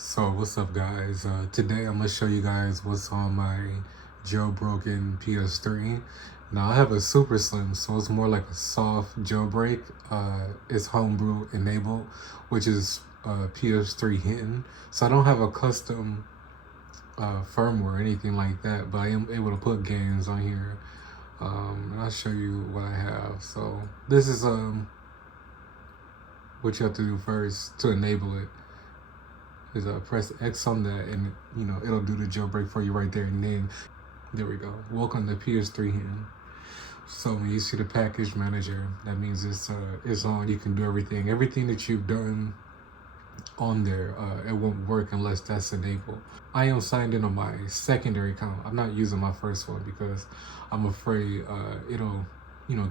So what's up guys, today I'm going to show you guys what's on my jailbroken PS3. Now I have a super slim, so it's more like a soft jailbreak. It's homebrew enabled, which is PS3 hidden. So I don't have a custom firmware or anything like that, but I am able to put games on here. And I'll show you what I have. So this is what you have to do first to enable it. Is press X on that, and it'll do the jailbreak for you right there. And then there we go. Welcome to PS3 here. So when you see the package manager, that means it's on. You can do everything that you've done on there. It won't work unless that's enabled. I am signed in on my secondary account. I'm not using my first one because I'm afraid it'll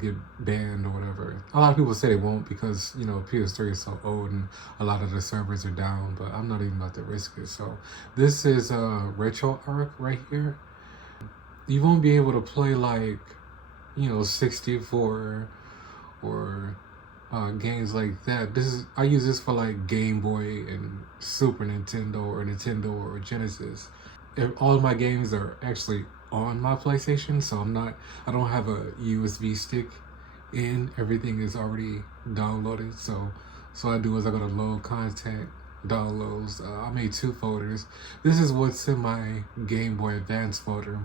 get banned or whatever. A lot of people say they won't because PS3 is so old and a lot of the servers are down, but I'm not even about to risk it. So this is Retroarch right here. You won't be able to play like 64 or games like that. I use this for like Game Boy and Super Nintendo or Nintendo or Genesis. All of my games are actually on my PlayStation, so I don't have a USB stick in. Everything is already downloaded. So I do is I go to load content, downloads. I made 2 folders. This is what's in my Game Boy Advance folder.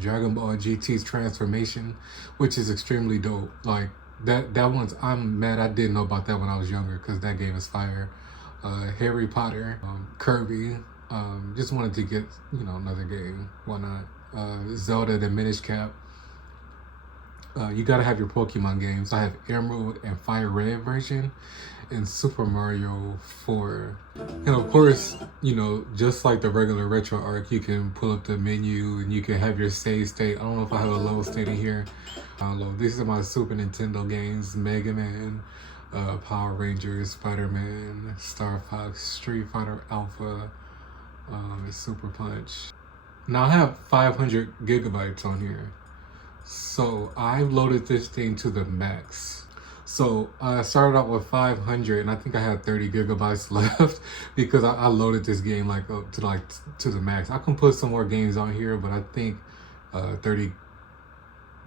Dragon Ball GT's Transformation, which is extremely dope. Like that one's, I'm mad I didn't know about that when I was younger because that game is fire. Harry Potter, Kirby. Just wanted to get, another game. Why not? Zelda the Minish Cap. You gotta have your Pokemon games. I have Emerald and Fire Red version and Super Mario 4. And of course, just like the regular Retroarch, you can pull up the menu and you can have your save state. I don't know if I have a load state in here. These are my Super Nintendo games: Mega Man, Power Rangers, Spider-Man, Star Fox, Street Fighter Alpha, Super Punch. Now I have 500 gigabytes on here. So I loaded this thing to the max. So I started out with 500 and I think I had 30 gigabytes left because I loaded this game up to the max. I can put some more games on here, but I think 30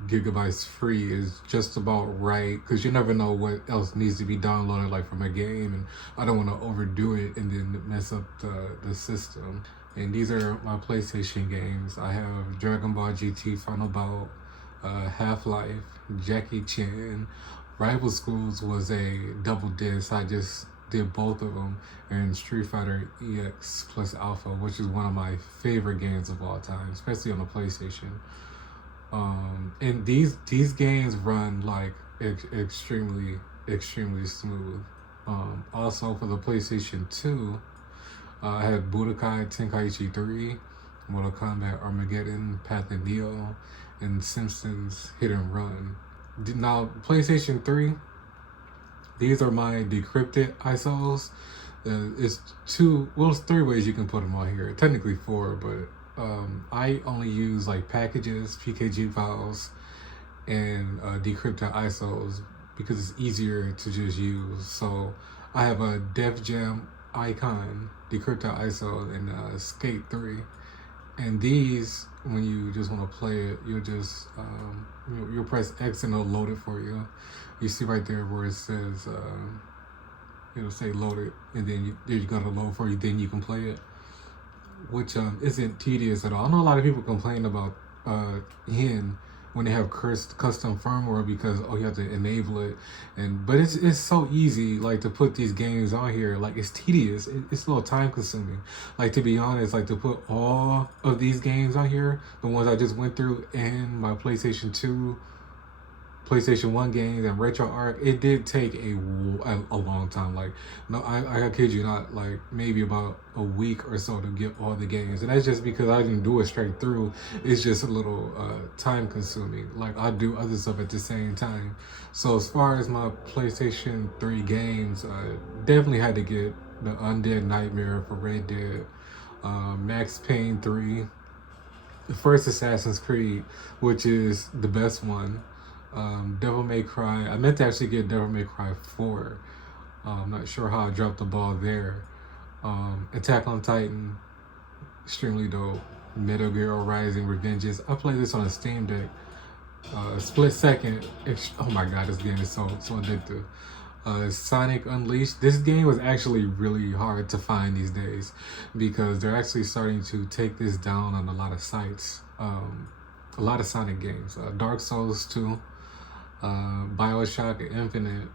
gigabytes free is just about right because you never know what else needs to be downloaded from a game, and I don't want to overdo it and then mess up the system. And these are my PlayStation games. I have Dragon Ball GT Final Bout, Half-Life, Jackie Chan. Rival Schools was a double disc. I just did both of them, and Street Fighter EX plus Alpha, which is one of my favorite games of all time, especially on the PlayStation. And these games run extremely smooth. Also for the PlayStation 2, I had Budokai Tenkaichi 3, Mortal Kombat Armageddon, Path of Neo, and Simpsons Hit and Run. Now PlayStation 3, these are my decrypted ISOs. It's 3 ways you can put them on here. Technically 4, but I only use packages, PKG files, and decrypted ISOs because it's easier to just use. So I have a Def Jam Icon decrypted ISO and Skate 3. And these, when you just want to play it, you'll just you'll press X and it'll load it for you. You see right there where it says it'll say loaded, and then you got to load for you. Then you can play it, which isn't tedious at all. I know a lot of people complain about Hen when they have custom firmware because you have to enable it, but it's so easy to put these games on here. It's tedious. It's a little time consuming. To be honest, to put all of these games on here, the ones I just went through, and my PlayStation 2, PlayStation 1 games, and Retroarch, it did take a long time. No, I kid you not, maybe about a week or so to get all the games. And that's just because I didn't do it straight through. It's just a little time consuming. I do other stuff at the same time. So as far as my PlayStation 3 games, I definitely had to get the Undead Nightmare for Red Dead, Max Payne 3, the first Assassin's Creed, which is the best one. Devil May Cry. I meant to actually get Devil May Cry 4. I'm not sure how I dropped the ball there. Attack on Titan, extremely dope. Metal Gear Rising Revengeance. I played this on a Steam Deck. Split Second. Oh my god, this game is so addictive. Sonic Unleashed. This game was actually really hard to find these days because they're actually starting to take this down on a lot of sites. A lot of Sonic games. Dark Souls 2, Bioshock Infinite,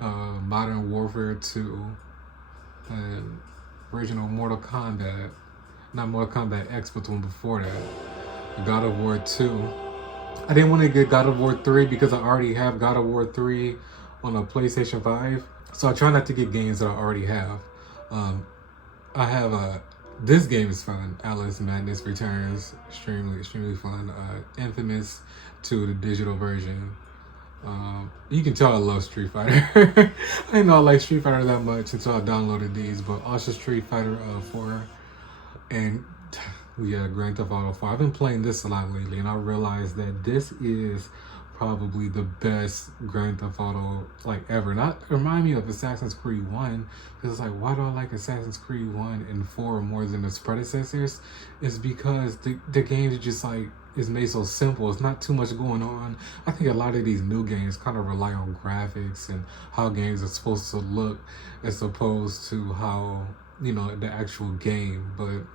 Modern Warfare 2, and original Mortal Kombat. Not Mortal Kombat X, but the one before that. God of War 2. I didn't want to get God of War 3 because I already have God of War 3 on a PlayStation 5. So I try not to get games that I already have. I have this game is fun. Alice Madness Returns. Extremely fun. Infamous 2, the digital version. You can tell I love Street Fighter. I didn't know I like Street Fighter that much until I downloaded these, but also Street Fighter 4. And yeah, Grand Theft Auto 4. I've been playing this a lot lately, and I realized that this is probably the best Grand Theft Auto like ever. Not remind me of Assassin's Creed 1, because it's like, why do I like Assassin's Creed 1 and 4 more than its predecessors? It's because the games are just like, is made so simple. It's not too much going on. I think a lot of these new games kind of rely on graphics and how games are supposed to look as opposed to how, you know, the actual game. But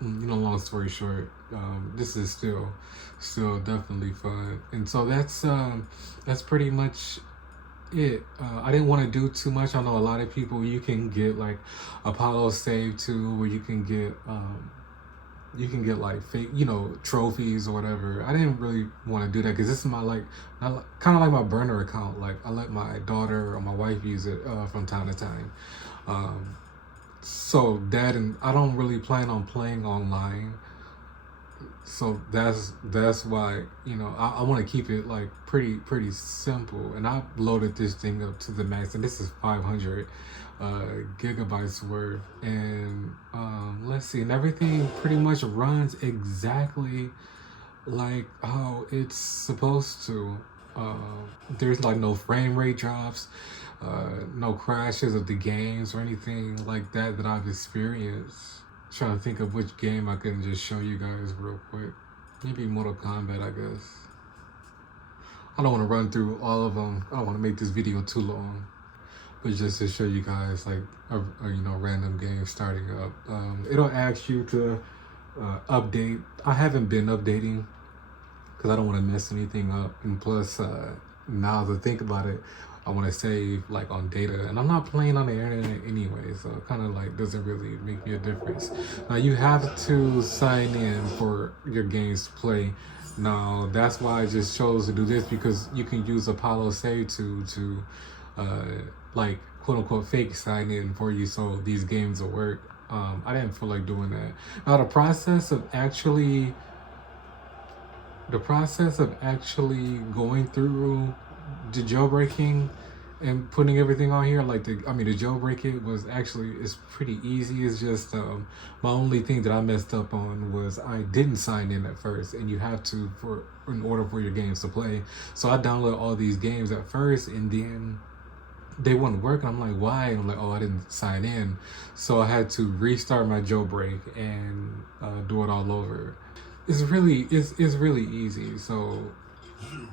you know, long story short, this is still definitely fun. And so that's pretty much it. I didn't want to do too much. I know a lot of people, you can get like Apollo Save 2, where you can get like fake, you know, trophies or whatever. I didn't really want to do that because this is my kind of like my burner account. Like I let my daughter or my wife use it from time to time. So that, and I don't really plan on playing online. So that's why, you know, I want to keep it like pretty simple. And I loaded this thing up to the max, and this is 500 gigabytes worth. And let's see, and everything pretty much runs exactly like how it's supposed to. There's like no frame rate drops, no crashes of the games or anything like that I've experienced. Trying to think of which game I can just show you guys real quick. Maybe Mortal Kombat, I guess. I don't want to run through all of them. I don't want to make this video too long, but just to show you guys like a you know, random game starting up. It'll ask you to update. I haven't been updating because I don't want to mess anything up, and plus now to think about it, I want to save like on data, and I'm not playing on the internet anyway, so it kind of like doesn't really make me a difference. Now you have to sign in for your games to play. Now that's why I just chose to do this, because you can use Apollo Save to like quote unquote fake sign in for you, so these games will work. I didn't feel like doing that. Now the process of actually going through the jailbreaking and putting everything on here, like the jailbreak, it was actually, it's pretty easy. It's just my only thing that I messed up on was I didn't sign in at first, and you have to in order for your games to play. So I downloaded all these games at first, and then they wouldn't work. I'm like, why? And I'm like, oh, I didn't sign in. So I had to restart my jailbreak and do it all over. It's really easy. So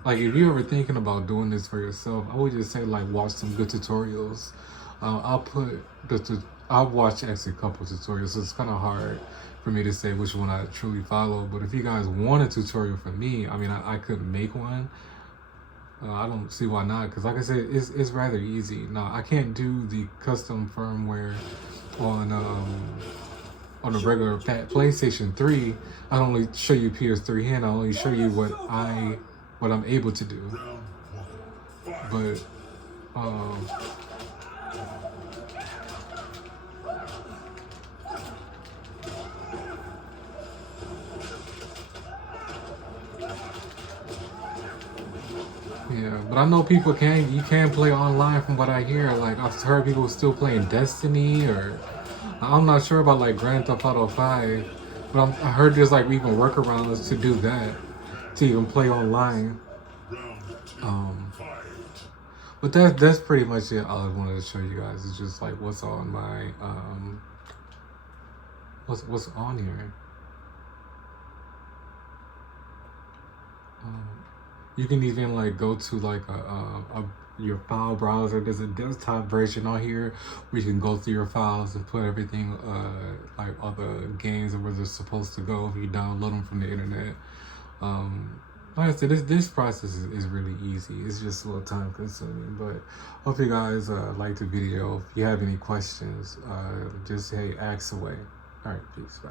like, if you're ever thinking about doing this for yourself, I would just say like watch some good tutorials. I'll watch actually a couple tutorials, so it's kind of hard for me to say which one I truly follow. But if you guys want a tutorial from me, I mean, I could make one. I don't see why not, because like I said, it's rather easy. Now I can't do the custom firmware on the regular PlayStation 3. I don't only show you PS3 hand. I only show you what I'm able to do. But yeah, but I know people you can play online from what I hear. Like I've heard people still playing Destiny, or I'm not sure about like Grand Theft Auto 5, but I heard there's like even workarounds to do that, to even play online. But that's pretty much it. All I wanted to show you guys is just like what's on my what's on here. You can even like go to like a your file browser. There's a desktop version on here where you can go through your files and put everything like all the games and where they're supposed to go if you download them from the internet. Like I said, this process is really easy. It's just a little time consuming, but hope you guys liked the video. If you have any questions, just hey, ask away. All right, peace, bye.